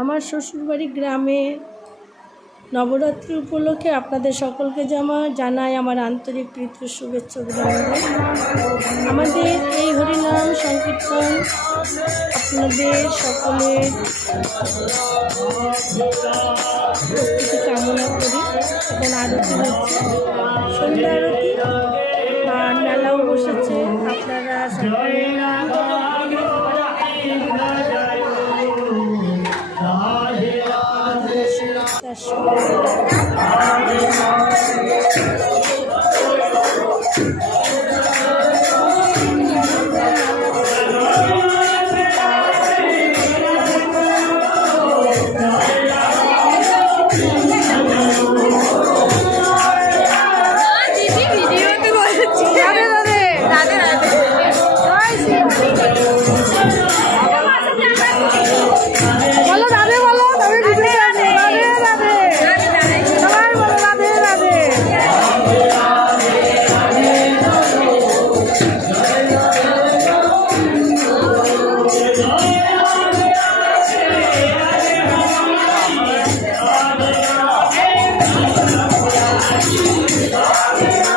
আমার শ্বশুরবাড়ি গ্রামে নবরাত্রি উপলক্ষে আপনাদের সকলকে জামা জানাই আমার আন্তরিক প্রীতি শুভেচ্ছা আমাদের এই হরিনাম সংকীর্তন আপনাদের সকলের উপস্থিতি কামনা করি এখন আরতি হচ্ছে। সন্ধ্যা আরতি আর মেলাও বসেছে, আপনারা acho. Yeah.